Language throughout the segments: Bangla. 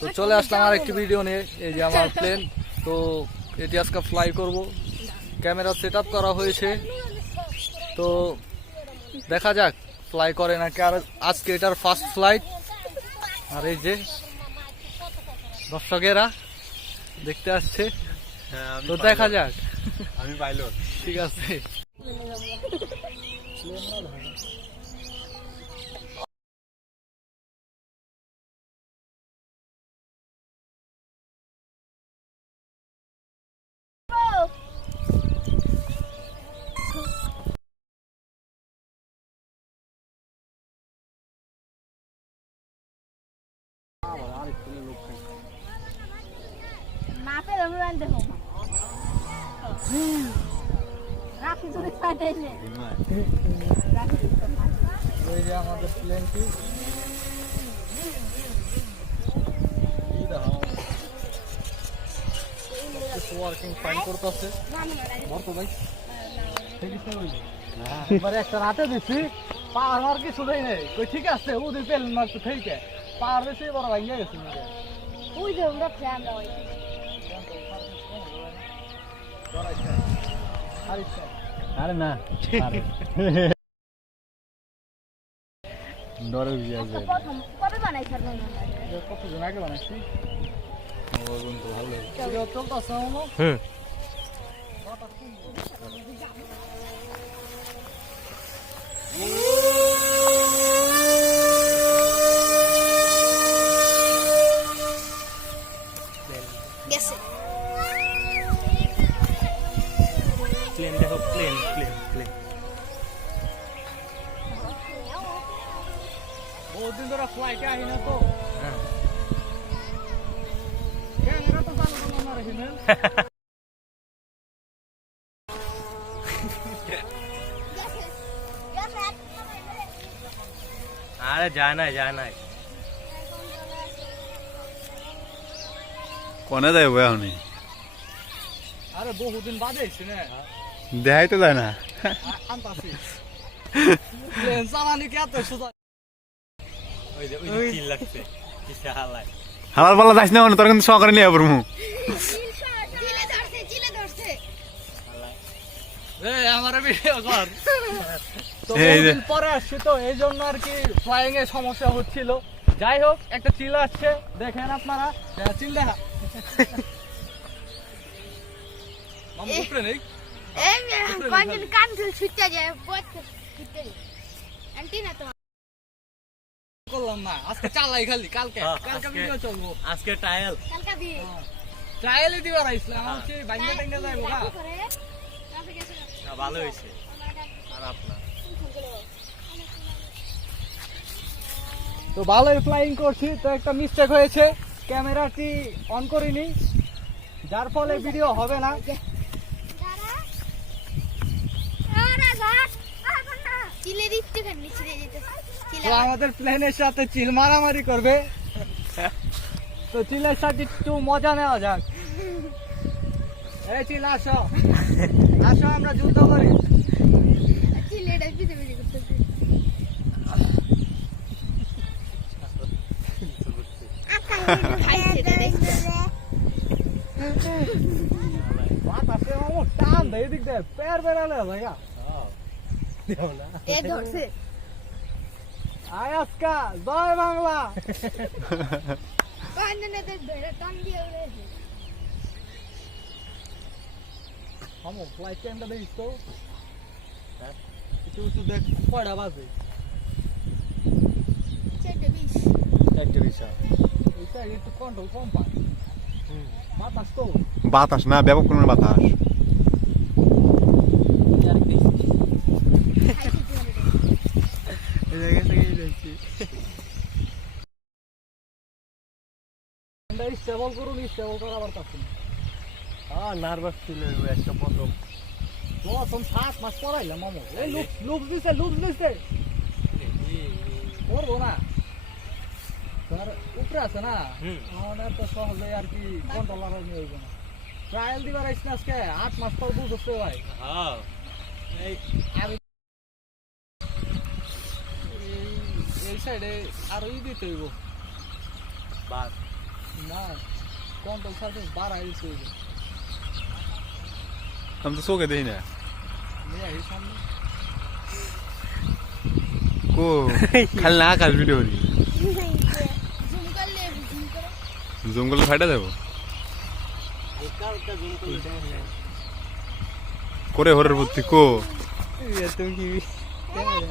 তো চলে আসলাম আর একটি ভিডিও নিয়ে। এই যে আমার প্লেন, তো এটি আজকে ফ্লাই করব। ক্যামেরা সেট আপ করা হয়েছে, তো দেখা যাক ফ্লাই করে নাকি। আর আজকে এটার ফার্স্ট ফ্লাইট। আর এই যে দর্শকেরা দেখতে আসছে, তো দেখা যাক। আমি পাইলট। ঠিক আছে। এই যে আমাদের প্লেনটি ওয়ার্কিং ফাইন করতেছে। বর্ত ভাই এবারে একটা রাতে দিচ্ছি, পাহাড় মার কিছু দেয় নেই। ঠিক আছে, ওদের প্লেন মারছে ঠিক পাহাড় দিয়েছে, বড় ভাই গেছে। আরে না ডরে কতজন আগে বানাইছি। ভালো চলতেছে। প্লেন দেখো, প্লেন প্লেন প্লেন। বহুদিন ধরে ফ্লাইটে আহি না তো। ক্যামেরা তো চালু করলাম না রেখে। আরে যায় নাই কোনে যাইব এখন? আরে বহুদিন বাদে আইছি না, দেখাই তো যায় না। আনতাছি প্লেন চালানি কি এত সোজা? ওই যে চিল লাগছে কি শালায়। হালাল পাল্লা যাইস না, তোর কিন্তু সহকারে নিয়ে যাবো। আমার ভিডিও কর। তো বহুদিন পরে আসছি তো, এই জন্য আর কি ফ্লাইং এ সমস্যা হচ্ছিল। যাই হোক, একটা চিল আসছে, দেখেন আপনারা। চিল দেখা মামু উপরে নেই। করলাম না আজকে, চালাই খালি। কালকে ভিডিও চলবো। আজকে ট্রায়াল ট্রায়ালই দিবার আইছিলাম। আমার কি বাইঙ্গা টাঙ্গা যাইবো না। ভালো হয়েছে। আর আপনার তো ভালোই ফ্লাইং করছি, তো একটা মিস্টেক হয়েছে, ক্যামেরাটি অন করিনি, যার ফলে ভিডিও হবে না। তো আমাদের প্লেনের সাথে চিল মারামারি করবে, তো চিলের সাথে একটু মজা নেওয়া যাক। এই চিল আসো, আসো আমরা যুদ্ধ করি। টান দেয় এদিক দিয়ে, পেয়ার বেড়ালে ভাইয়া। আয়াসকা জয় বাংলা। ফ্লাইট টাইমটা দেখিস তো, একটু দেখ কয়টা বাজে। 4:20। এইটা একটু কন্ট্রোল কম পায়। বাতাস তো, বাতাস না, ব্যাপক পরিমাণে বাতাস। স্টেবল করুন, স্টেবল করা আবার পাচ্ছি না। নার্ভাস ছিল একটা প্রথম 7 মাস পড়াইলাম মামু। এই লুপ দিছে করবো না, তার উপরে আছে না। আমাদের তো সহজে আর কি কন্ট্রোলার নিয়ে হইব না। ট্রায়াল দিবার আইসি আজকে 8 মাস পর বুঝছে ভাই। এই সাইডে আরো দিতে হইব। বাস না কন্ট্রোল সার্ফেস বাড়াই দিচ্ছে আমি তো চোখে দেখি না এই সামনে কো খালি না আকাশ ভিডিও করি জুম করলে জুম করো জুম করলে ফাইটা যাবো একটা জুম করে দেখ করে হরের প্রতি কো তুমি কি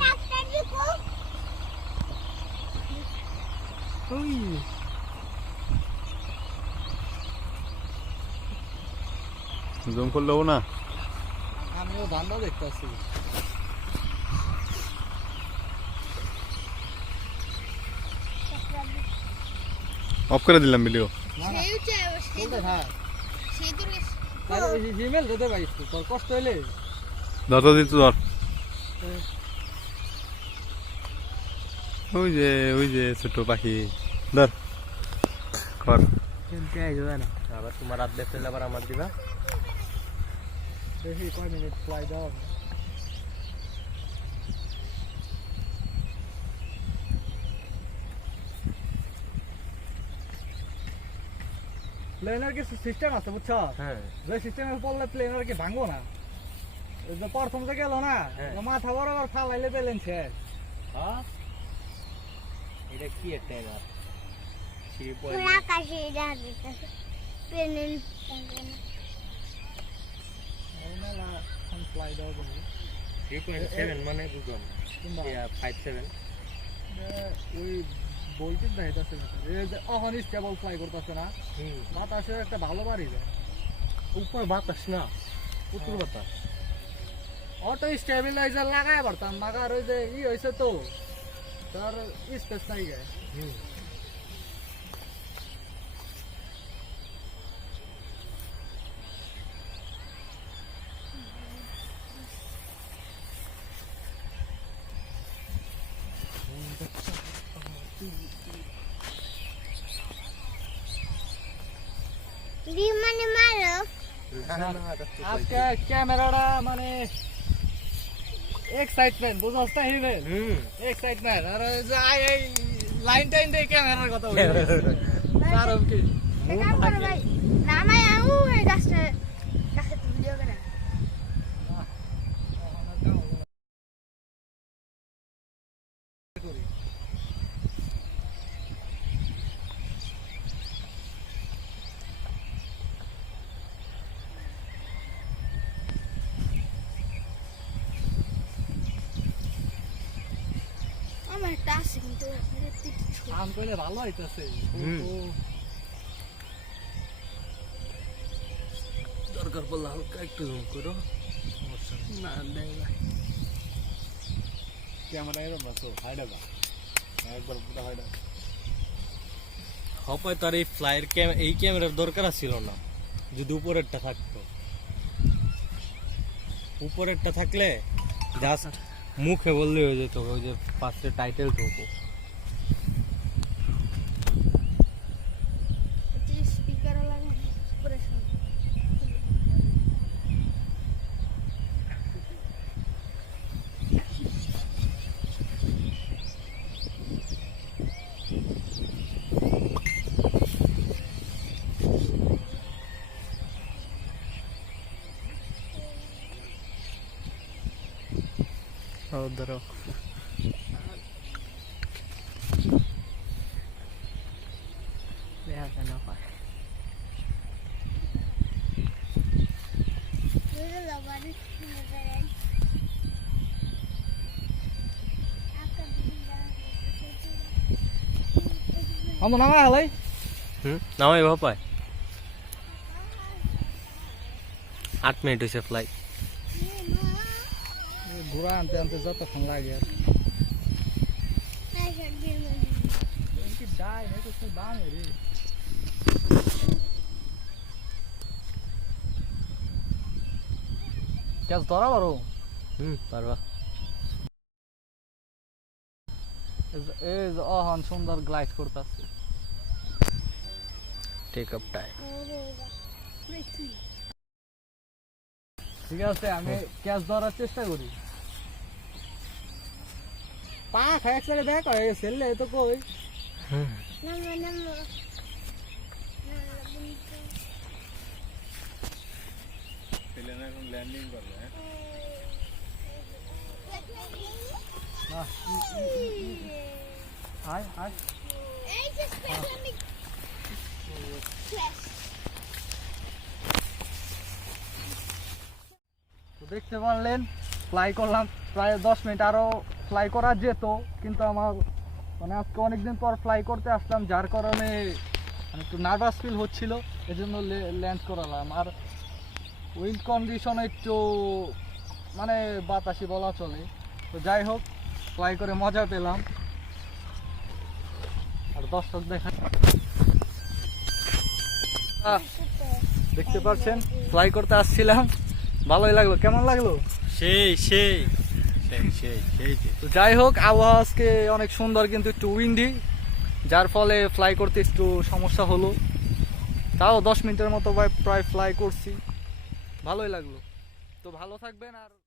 ডাক্তার দেখো ওই জুম করলেও না আমিও ধান্দা দেখতেছি অফ করে দিলাম ভিডিও না না সেই চাই সেই চলতে থাক সেই তো জিমেল যেতে পারিস তোর কষ্ট হইলে ধর দিত ধর ওই যে ছোট পাখি ধর কর খেলতে আইছো না আবার তোমার হাত দেখতে আবার আমার দিবা দেখি কয় মিনিট ফ্লাই দাও প্লেনের কিছু সিস্টেম আছে বুঝছো হ্যাঁ যে সিস্টেমে পড়লে প্লেনের কি ভাঙবো না ওই যে প্রথম যে গেল না হ্যাঁ। ও মাথা বরাবর ফালাইলে পেলেন শেষ হ্যাঁ এটা কি একটা এবার সি পুরো আকাশে দেখা যাচ্ছে প্লেনের ফ্লাই দাও বলি 3.7 মানে বুঝলাম কিংবা 57 ওই বলতে দেখাইতেছে না এই যে অহন স্টেবল ফ্লাই করতেছে না হুম বাতাসে একটা ভালো বাড়ি যায় উপর বাতাস না প্রচুর বাতাস অটো স্টেবিলাইজার লাগায় পারতাম লাগার ওই যে হয়েছে তো তার স্পেস নাই গায়ে হুম মানে মারো আজকে ক্যামেরাটা মানে এক্সাইটমেন্ট বুঝছস না হিমেল হুম এক্সাইটমেন্ট আর ওই যে এই লাইন টাইন দিয়ে ক্যামেরার কথা বলি কারণ কি কাম করো ভাই না মাই আউ এই গাছটা গাছে ভিডিও করে আমার একটা আছে কিন্তু আম কইলে ভালো হইতাছে হুম। দরকার পড়লে হালকা একটু জুম করো না দেখ না ক্যামেরা এরকম আছে হাইডা বা একবার পুরো হাইডা হপায় তার এই ফ্লাইয়ের এই ক্যামেরার দরকার ছিল না যদি উপরেরটা থাকতো উপরেরটা থাকলে জাস্ট মুখে বললে হয়ে যেত ওই যে পাশে টাইটেল ঢোকো স্পিকার লাগে পুরো শুন ধরো দেখা কেন পায় পুরো লাগানো নজরে আমার নামা হালাই নামাই ভাপায় 8 মিনিট হয়েছে ফ্লাইট ঘোরা আনতে আনতে যতক্ষণ লাগে আর কি ডাই না তো কি দাম রে ক্যাচ ধরা পারো পারবা এই যে অহন সুন্দর গ্লাইড করতেছে টেক আপ টাইম ঠিক আছে আমি ক্যাচ ধরার চেষ্টা করি পা খায় একসাথে দেখ সেললে তো কই নাম তো দেখতে পারলেন ফ্লাই করলাম প্রায় 10 মিনিট, আরো ফ্লাই করা যেত কিন্তু আমার মানে আজকে অনেকদিন পর ফ্লাই করতে আসলাম, যার কারণে মানে একটু নার্ভাস ফিল হচ্ছিল, এজন্য ল্যান্ড করালাম। আর উইন্ড কন্ডিশন একটু মানে বাতাসি বলা চলে। তো যাই হোক, ফ্লাই করে মজা পেলাম। আর দর্শক দেখা দেখতে পাচ্ছেন ফ্লাই করতে আসছিলাম, ভালোই লাগলো। কেমন লাগলো? সেই সেই সেই সেই সেই যে। তো যাই হোক, আবহাওয়া আজকে অনেক সুন্দর কিন্তু একটু উইন্ডি, যার ফলে ফ্লাই করতে একটু সমস্যা হলো। তাও 10 মিনিটের মতো প্রায় ফ্লাই করছি, ভালোই লাগলো। তো ভালো থাকবেন। আর